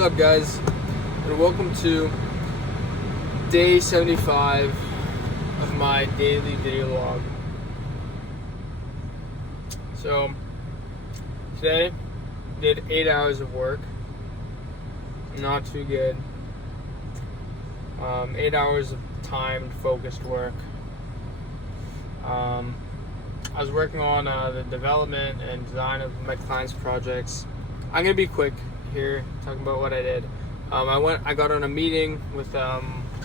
up, guys, and welcome to day 75 of my daily video log. So today did 8 hours of work. Not too good. 8 hours of timed focused work. I was working on the development and design of my clients' projects. I'm gonna be quick here, talking about what I did. I got on a meeting with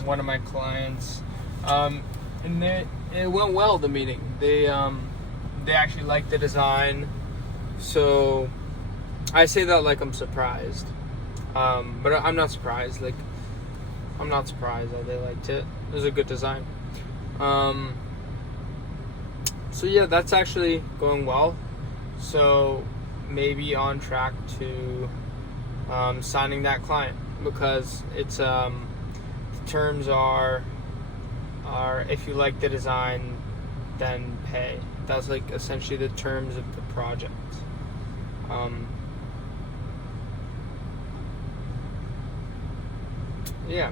one of my clients, and it went well. The meeting, they actually liked the design, so I say that like I'm surprised, but I'm not surprised. I'm not surprised that they liked it. It was a good design. So yeah, that's actually going well. So maybe on track to signing that client, because it's the terms are if you like the design, then pay. That's like essentially the terms of the project. Yeah,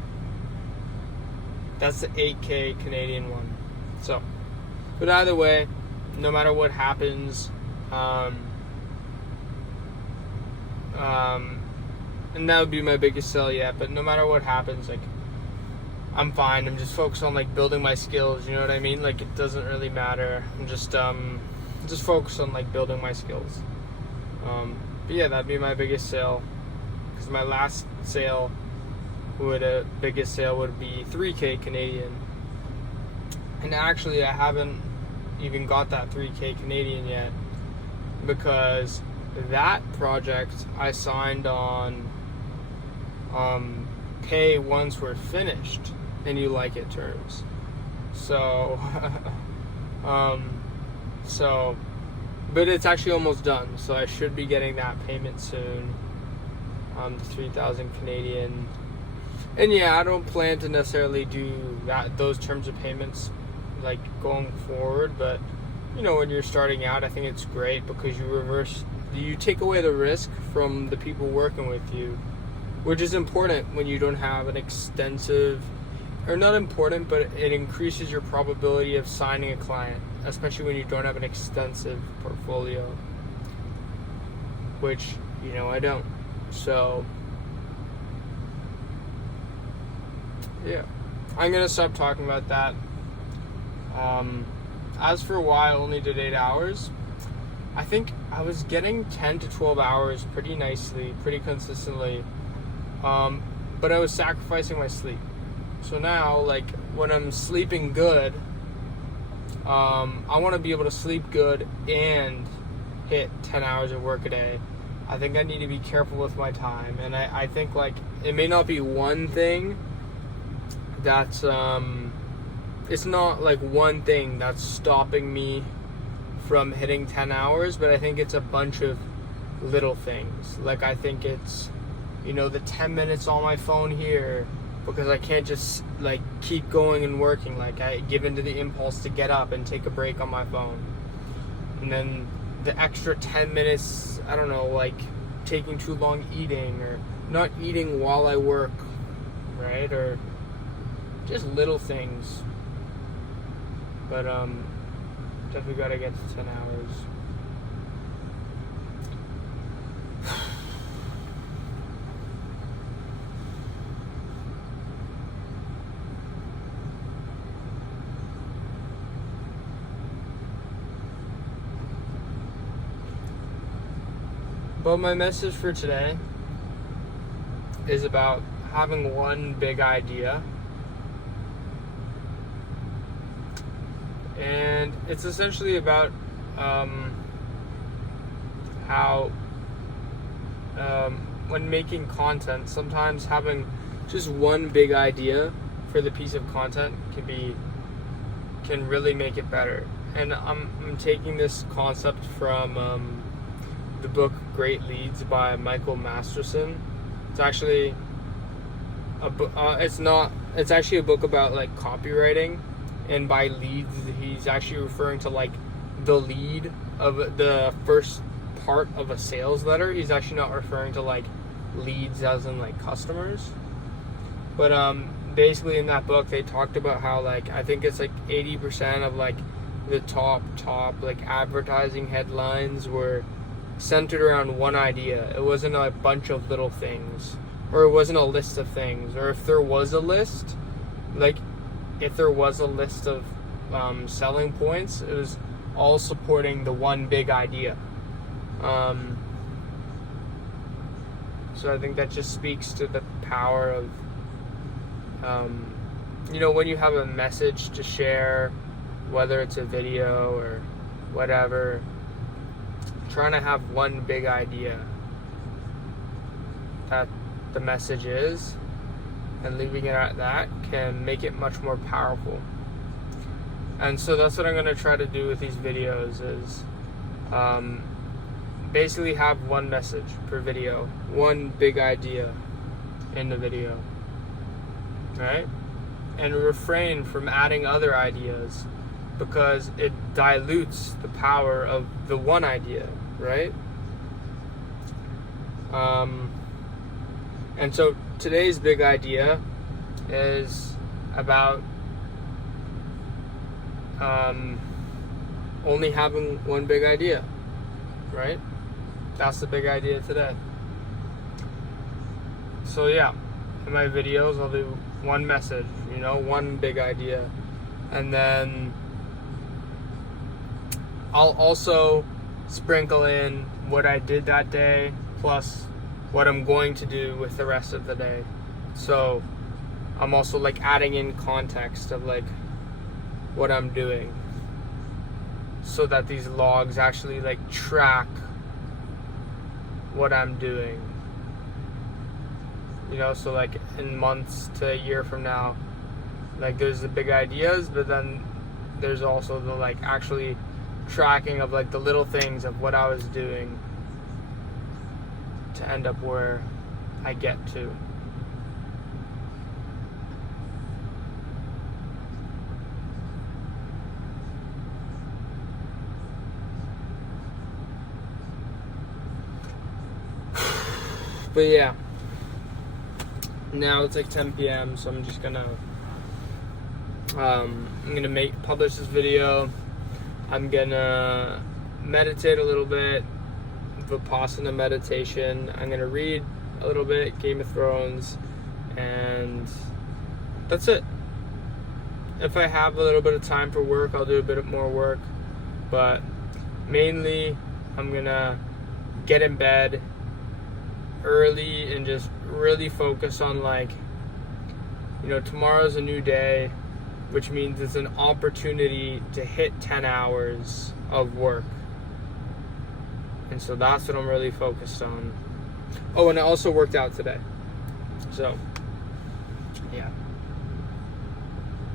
that's the 8K Canadian one. So, but either way, no matter what happens, and that would be my biggest sell yet. But no matter what happens, like, I'm fine. I'm just focused on like building my skills. You know what I mean? Like, it doesn't really matter. I'm just focused on like building my skills. But yeah, that'd be my biggest sale, because my last sale biggest sale would be 3K Canadian. And actually, I haven't even got that 3K Canadian yet, because that project I signed on pay once we're finished and you like it terms. So but it's actually almost done, so I should be getting that payment soon, the 3,000 Canadian. And yeah, I don't plan to necessarily do those terms of payments like going forward, but you know, when you're starting out, I think it's great because you take away the risk from the people working with you, which is important when you don't have an extensive, or not important, but it increases your probability of signing a client, especially when you don't have an extensive portfolio, which, you know, I don't. So yeah, I'm gonna stop talking about that. As for why I only did 8 hours, I think I was getting 10 to 12 hours pretty nicely, pretty consistently, but I was sacrificing my sleep. So now, like, when I'm sleeping good, I want to be able to sleep good and hit 10 hours of work a day. I think I need to be careful with my time, and I think, like, it may not be one thing that's it's not like one thing that's stopping me from hitting 10 hours, but I think it's a bunch of little things. Like, I think it's, you know, the 10 minutes on my phone here, because I can't just like keep going and working. Like, I give into the impulse to get up and take a break on my phone. And then the extra 10 minutes, I don't know, like taking too long eating, or not eating while I work, right? Or just little things. But definitely gotta get to 10 hours. But my message for today is about having one big idea. And it's essentially about how when making content, sometimes having just one big idea for the piece of content can really make it better. And I'm taking this concept from the book Great Leads by Michael Masterson. It's actually a book. It's actually a book about like copywriting. And by leads, he's actually referring to like the lead of the first part of a sales letter. He's actually not referring to like leads as in like customers. But basically in that book they talked about how like I think it's like 80% of like the top like advertising headlines were centered around one idea. It wasn't a bunch of little things, or it wasn't a list of things, or if there was a list, like if there was a list of selling points, it was all supporting the one big idea. So I think that just speaks to the power of when you have a message to share, whether it's a video or whatever, trying to have one big idea that the message is and leaving it at that can make it much more powerful. And so that's what I'm going to try to do with these videos is basically have one message per video, one big idea in the video, right? And refrain from adding other ideas because it dilutes the power of the one idea, right? And so today's big idea is about only having one big idea, right? That's the big idea today. So yeah, in my videos I'll do one message, one big idea, and then I'll also sprinkle in what I did that day plus what I'm going to do with the rest of the day. So I'm also like adding in context of like what I'm doing so that these logs actually like track what I'm doing. So like in months to a year from now, like there's the big ideas, but then there's also the like actually tracking of like the little things of what I was doing to end up where I get to. But yeah, now it's like 10 p.m. so I'm just gonna publish this video. I'm gonna meditate a little bit, Vipassana meditation. I'm gonna read a little bit Game of Thrones, and that's it. If I have a little bit of time for work, I'll do a bit more work, but mainly I'm gonna get in bed early and just really focus on like, tomorrow's a new day, which means it's an opportunity to hit 10 hours of work. And so that's what I'm really focused on. Oh, and I also worked out today. So, yeah.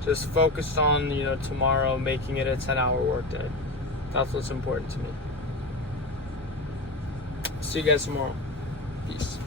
Just focused on, tomorrow making it a 10-hour work day. That's what's important to me. See you guys tomorrow. Peace.